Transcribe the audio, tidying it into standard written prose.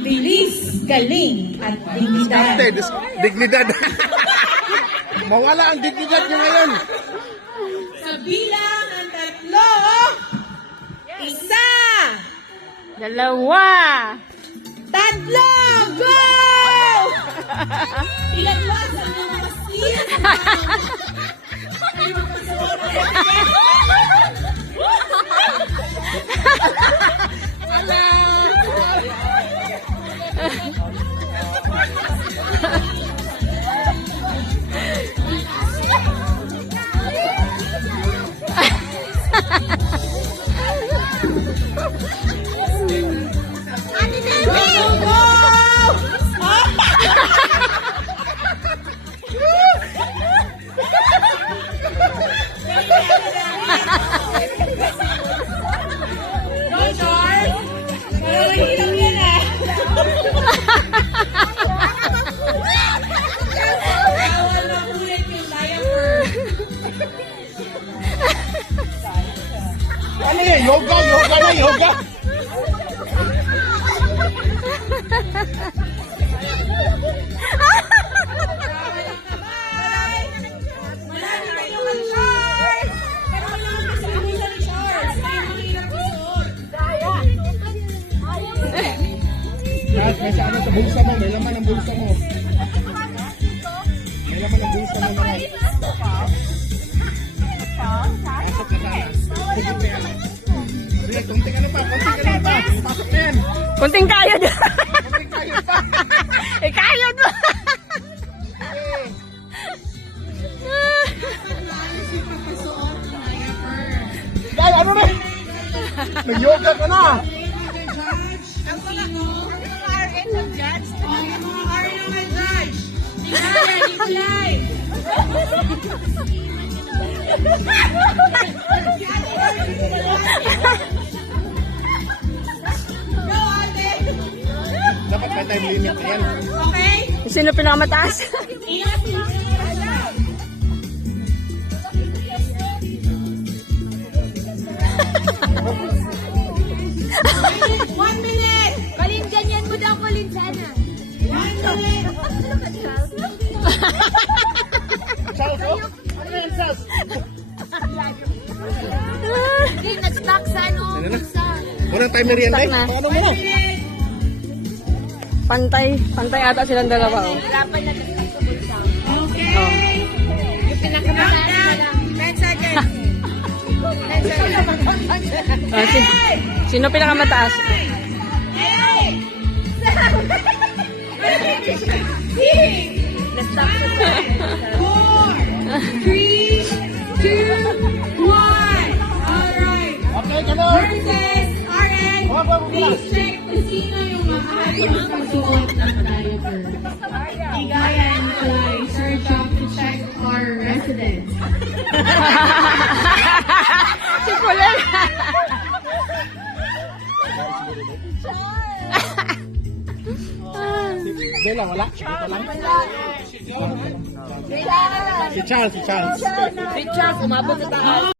bilis, galing, at dignidad. Dignidad. Mawala ang dignidad niyo ngayon. Sa bilang ng 3, 1, 2, 3, go! Ilan ba sa mga masin? Ano yan? Yoga na yoga. May sa ano sa bulsa mo, may laman ang bulsa mo. May laman ang bulsa mo na. Pasok na sana. Sige, kunting ano pa, pasok na yan. kunting kayod. Kunting kayo pa. Kayod mo. Dahil ano na? Nag-yoga ka na. Dapat may time limit na yan. Okay? Sino pinakamataas? One minute! Colin, ganyan mo daw, Colin, sana. 1 minute! Charles, oh? Ano na yan, Charles? Hindi, nag-stuck sa ano. Ano na? Sa... Walang timer yan, Stuck eh? na. Paano mo? Pantay ata silang dalawa. Oh. Hirapan na nag-stuck sa bulsa. Okay! Oh. Yung pinakamataas na lang. 10 seconds! 10 seconds! Ah, sino pinakamataas? 4, 3, 2, 1. Alright. Okay, ka na. Versus RN. Please check kung sino yung maayos pagsuot ng diaper. Igaya and Kalay, search up to check our residents. Si Kulay. Bella, wala? Dito lang? Si Charles, si Charles. Si Charles, umabot sa taas.